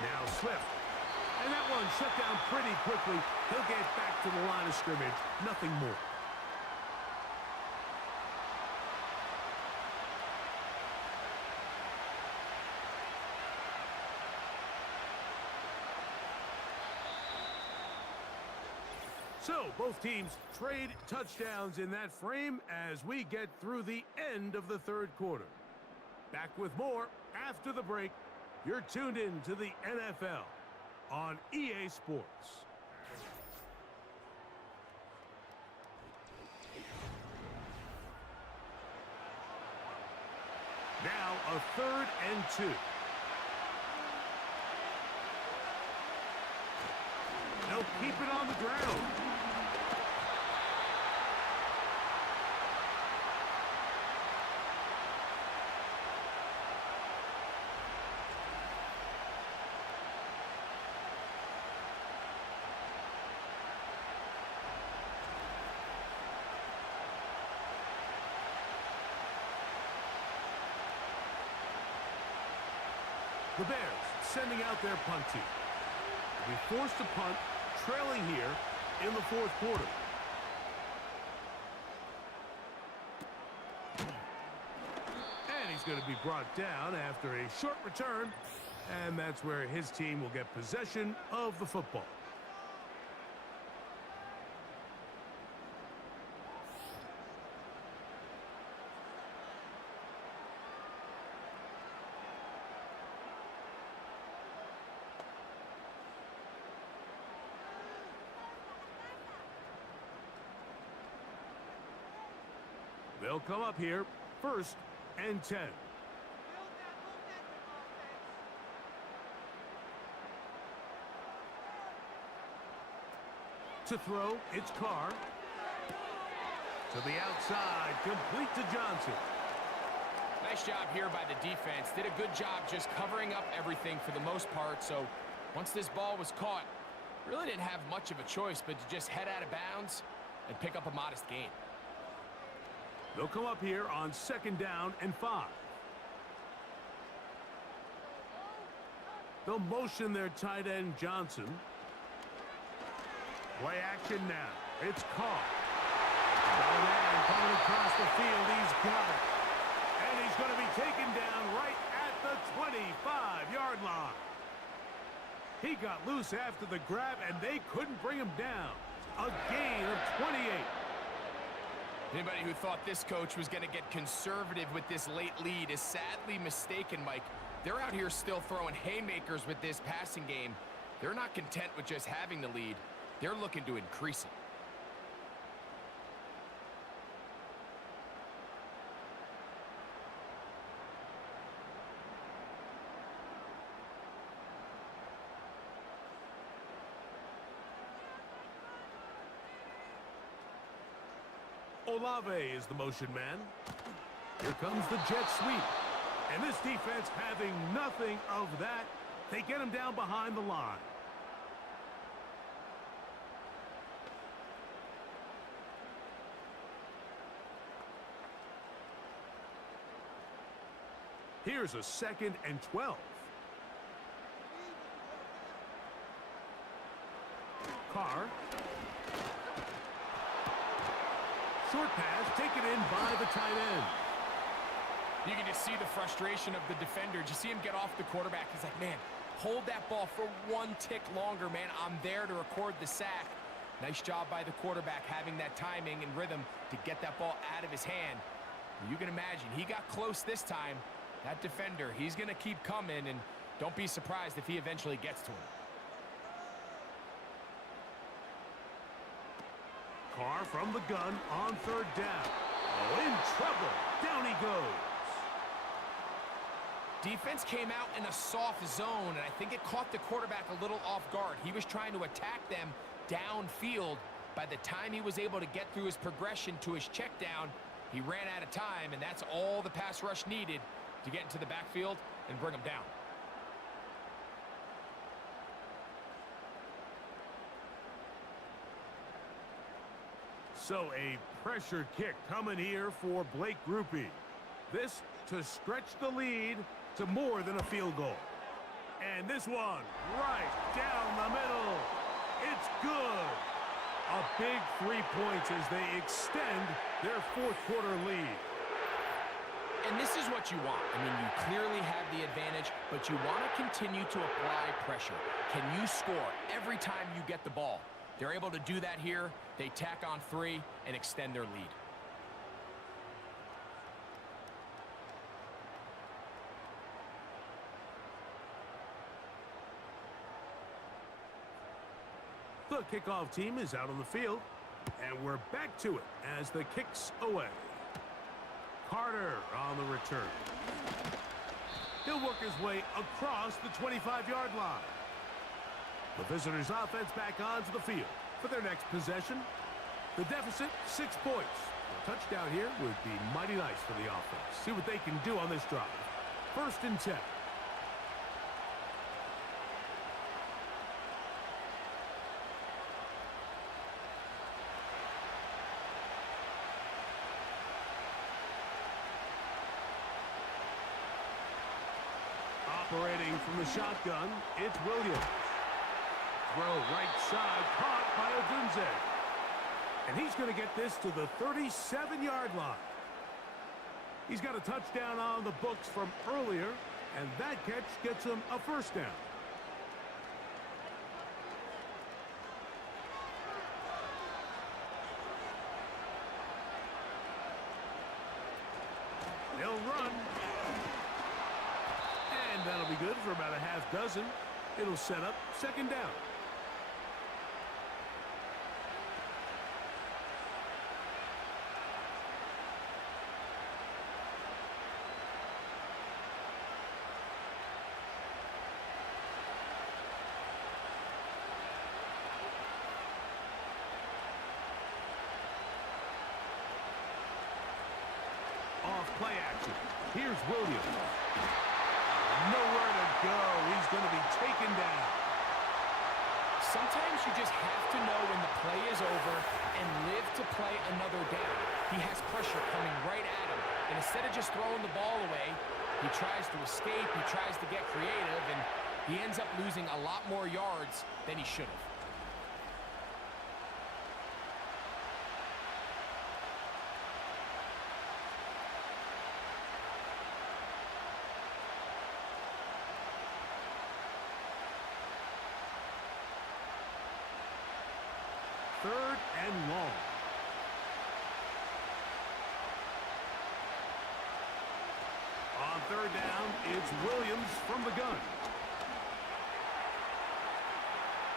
Now Swift. And that one shut down pretty quickly. He'll get back to the line of scrimmage. Nothing more. So, both teams trade touchdowns in that frame as we get through the end of the 3rd quarter. Back with more after the break. You're tuned in to the NFL on EA Sports. Now a 3rd and 2. They'll keep it on the ground. The Bears sending out their punt team. They'll be forced to punt, trailing here in the 4th quarter. And he's going to be brought down after a short return, and that's where his team will get possession of the football. They'll come up here, 1st and 10. To throw, it's Carr. To the outside, complete to Johnson. Nice job here by the defense. Did a good job just covering up everything for the most part. So once this ball was caught, really didn't have much of a choice but to just head out of bounds and pick up a modest gain. They'll come up here on 2nd down and 5. They'll motion their tight end, Johnson. Play action now. It's caught. Got a man coming across the field. He's got it. And he's going to be taken down right at the 25-yard line. He got loose after the grab, and they couldn't bring him down. A gain of 28. Anybody who thought this coach was going to get conservative with this late lead is sadly mistaken, Mike. They're out here still throwing haymakers with this passing game. They're not content with just having the lead. They're looking to increase it. Olave is the motion man. Here comes the jet sweep. And this defense having nothing of that. They get him down behind the line. Here's a 2nd and 12. Carr. Short pass taken in by the tight end. You can just see the frustration of the defender. You see him get off the quarterback. He's like, man, hold that ball for one tick longer, man. I'm there to record the sack. Nice job by the quarterback having that timing and rhythm to get that ball out of his hand. You can imagine, he got close this time. That defender, he's going to keep coming, and don't be surprised if he eventually gets to him. Carr from the gun on 3rd down. Oh, in trouble. Down he goes. Defense came out in a soft zone, and I think it caught the quarterback a little off guard. He was trying to attack them downfield. By the time he was able to get through his progression to his check down, he ran out of time, and that's all the pass rush needed to get into the backfield and bring him down. So a pressure kick coming here for Blake Grupe. This to stretch the lead to more than a field goal. And this one right down the middle. It's good. A big 3 points as they extend their 4th quarter lead. And this is what you want. I mean, you clearly have the advantage, but you want to continue to apply pressure. Can you score every time you get the ball? They're able to do that here. They tack on 3 and extend their lead. The kickoff team is out on the field, and we're back to it as the kick's away. Carter on the return. He'll work his way across the 25-yard line. The visitors' offense back onto the field for their next possession. The deficit, 6 points. A touchdown here would be mighty nice for the offense. See what they can do on this drive. 1st and 10. Operating from the shotgun, it's Williams. Throw right side, caught by Odunze. And he's going to get this to the 37-yard line. He's got a touchdown on the books from earlier, and that catch gets him a 1st down. They'll run. And that'll be good for about a half dozen. It'll set up 2nd down. Off play action. Here's Williams. Nowhere to go. He's going to be taken down. Sometimes you just have to know when the play is over and live to play another down. He has pressure coming right at him, and instead of just throwing the ball away, he tries to escape, he tries to get creative, and He ends up losing a lot more yards than he should have. Third and long. On third down, it's Williams from the gun.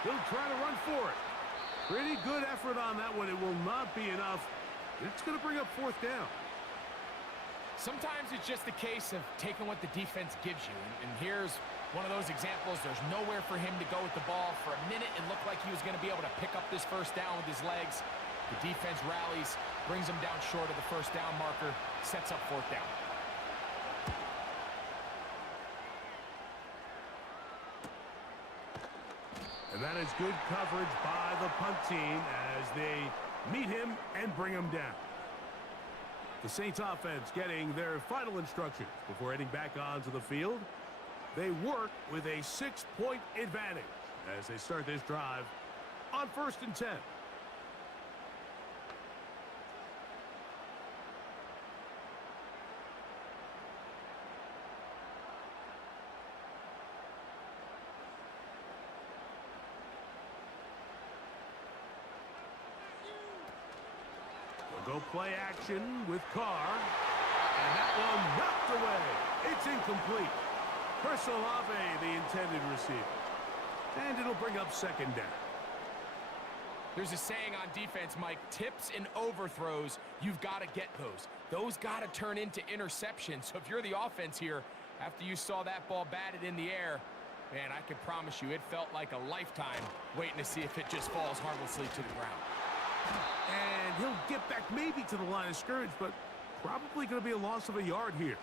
He'll try to run for it. Pretty good effort on that one. It will not be enough. It's going to bring up fourth down. Sometimes it's just a case of taking what the defense gives you. And here's one of those examples. There's nowhere for him to go with the ball. For a minute, it looked like he was going to be able to pick up this first down with his legs. The defense rallies, brings him down short of the first down marker, sets up fourth down. And that is good coverage by the punt team as they meet him and bring him down. The Saints offense getting their final instructions before heading back onto the field. They work with a 6-point advantage as they start this drive on 1st and 10. They'll go play action with Carr. And that one knocked away. It's incomplete. Chris Olave, the intended receiver. And it'll bring up second down. There's a saying on defense, Mike, tips and overthrows, you've got to get those. Those got to turn into interceptions. So if you're the offense here, after you saw that ball batted in the air, man, I can promise you it felt like a lifetime waiting to see if it just falls harmlessly to the ground. And he'll get back maybe to the line of scrimmage, but probably going to be a loss of a yard here.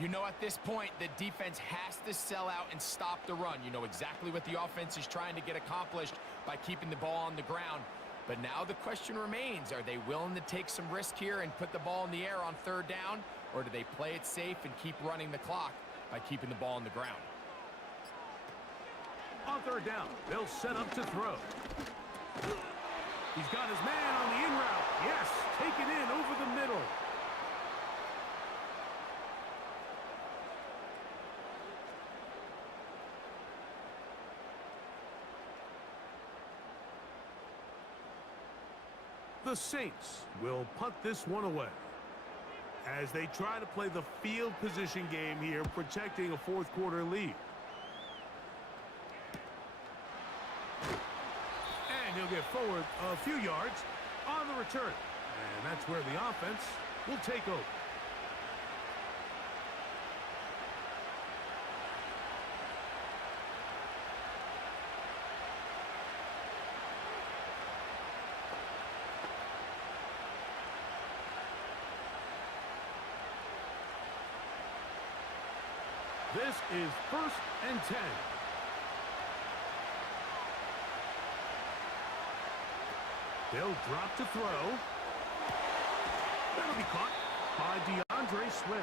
You know, at this point, the defense has to sell out and stop the run. You know exactly what the offense is trying to get accomplished by keeping the ball on the ground. But now the question remains, are they willing to take some risk here and put the ball in the air on third down? Or do they play it safe and keep running the clock by keeping the ball on the ground? On third down, they'll set up to throw. He's got his man on the in route. Yes, take it in over the middle. The Saints will punt this one away as they try to play the field position game here, protecting a fourth quarter lead. And he'll get forward a few yards on the return. And that's where the offense will take over. This is 1st and 10. They'll drop to throw. That'll be caught by DeAndre Swift.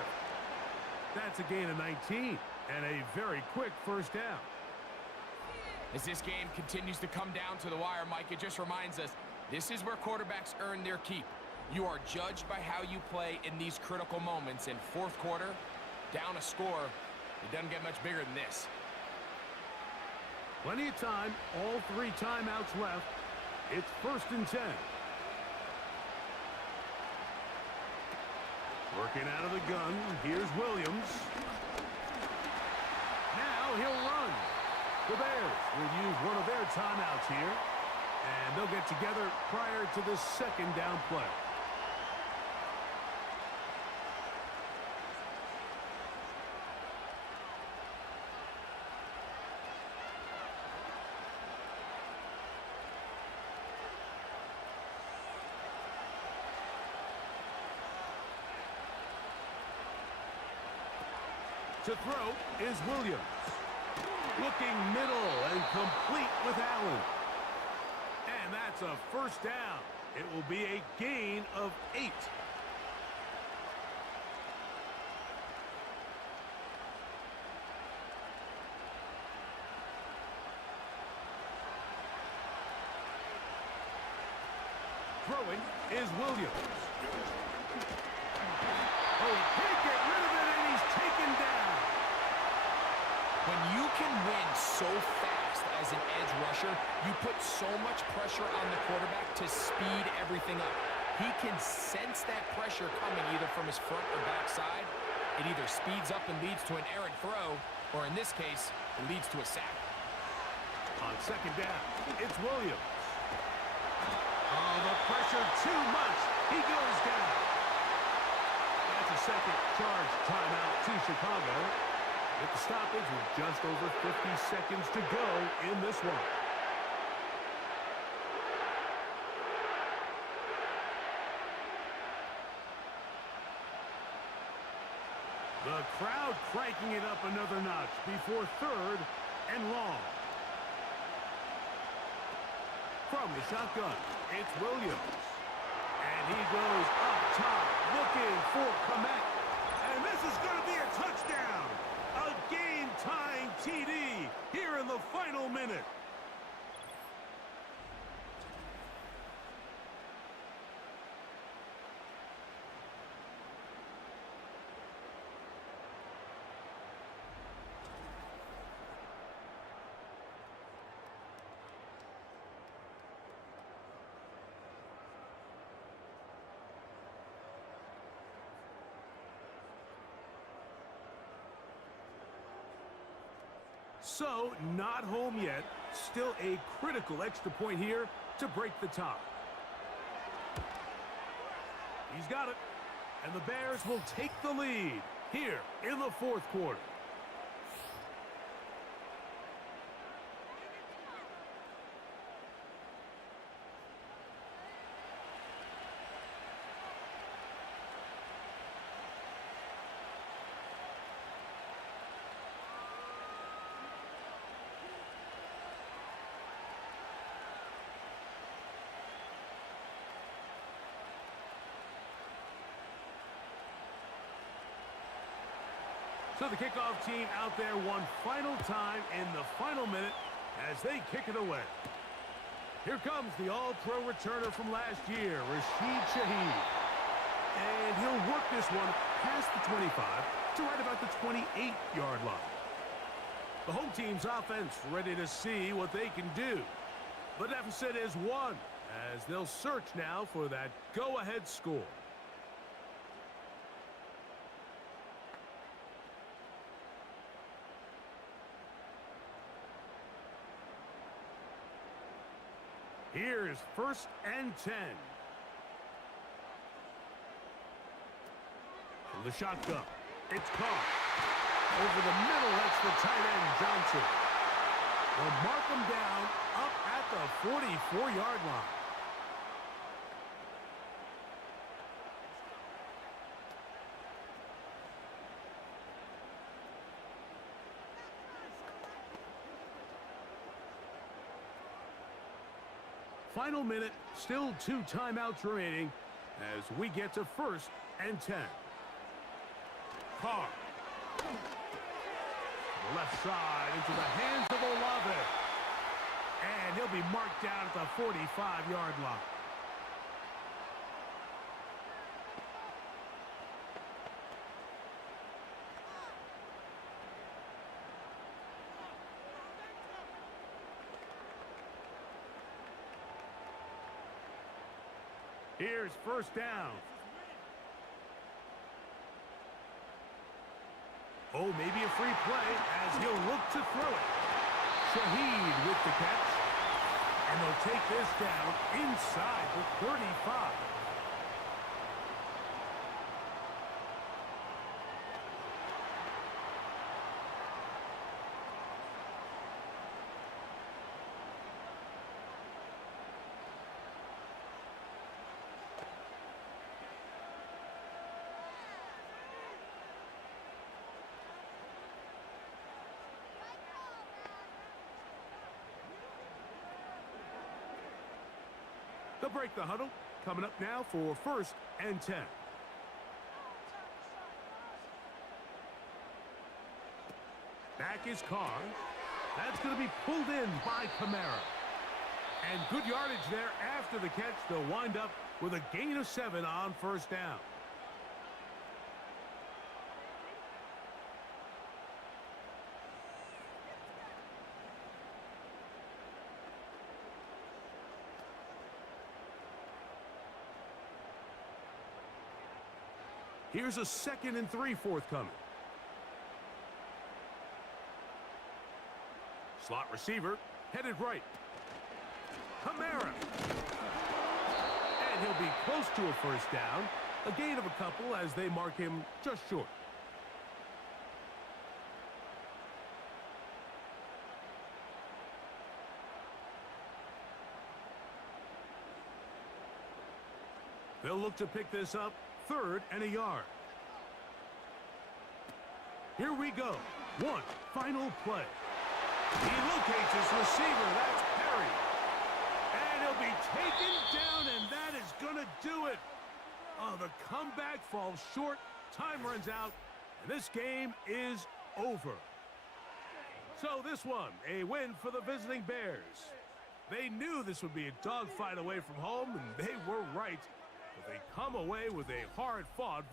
That's a gain of 19 and a very quick first down. As this game continues to come down to the wire, Mike, it just reminds us, this is where quarterbacks earn their keep. You are judged by how you play in these critical moments. In fourth quarter, down a score, it doesn't get much bigger than this. Plenty of time, all 3 timeouts left. It's 1st and 10. Working out of the gun, here's Williams. Now he'll run. The Bears will use one of their timeouts here, and they'll get together prior to the second down play. To throw is Williams. Looking middle and complete with Allen. And that's a first down. It will be a gain of 8. Throwing is Williams. Oh, he can't get rid of it, and he's taken down. When you can win so fast as an edge rusher, you put so much pressure on the quarterback to speed everything up. He can sense that pressure coming either from his front or back side. It either speeds up and leads to an errant throw, or in this case, it leads to a sack. On second down, it's Williams. Oh, the pressure too much. He goes down. That's a second charge timeout to Chicago. With the stoppage with just over 50 seconds to go in this one. The crowd cranking it up another notch before third and long. From the shotgun, it's Williams. And he goes up top, looking for Komet. And this is going to be a touchdown. A game-tying TD here in the final minute. So, not home yet. Still a critical extra point here to break the tie. He's got it. And the Bears will take the lead here in the fourth quarter. So the kickoff team out there one final time in the final minute as they kick it away. Here comes the all-pro returner from last year, Rashid Shaheed. And he'll work this one past the 25 to right about the 28-yard line. The home team's offense ready to see what they can do. The deficit is 1 as they'll search now for that go-ahead score. Here's 1st and 10. From the shotgun, it's caught. Over the middle, that's the tight end, Johnson. They'll mark him down up at the 44-yard line. Final minute, still 2 timeouts remaining as we get to 1st and 10. Carr. The left side into the hands of Olave. And he'll be marked down at the 45-yard line. Here's 1st down. Oh, maybe a free play as he'll look to throw it. Shaheed with the catch. And they'll take this down inside the 35. They'll break the huddle. Coming up now for 1st and 10. Back is Carr. That's going to be pulled in by Kamara. And good yardage there after the catch. They'll wind up with a gain of 7 on first down. Here's a 2nd and 3 forthcoming. Slot receiver, headed right. Kamara. And he'll be close to a first down. A gain of a couple as they mark him just short. They'll look to pick this up, 3rd and a yard. Here we go. One final play. He locates his receiver. That's Perry. And he'll be taken down, and that is going to do it. Oh, the comeback falls short. Time runs out, and this game is over. So this one, a win for the visiting Bears. They knew this would be a dogfight away from home, and they were right. But they come away with a hard-fought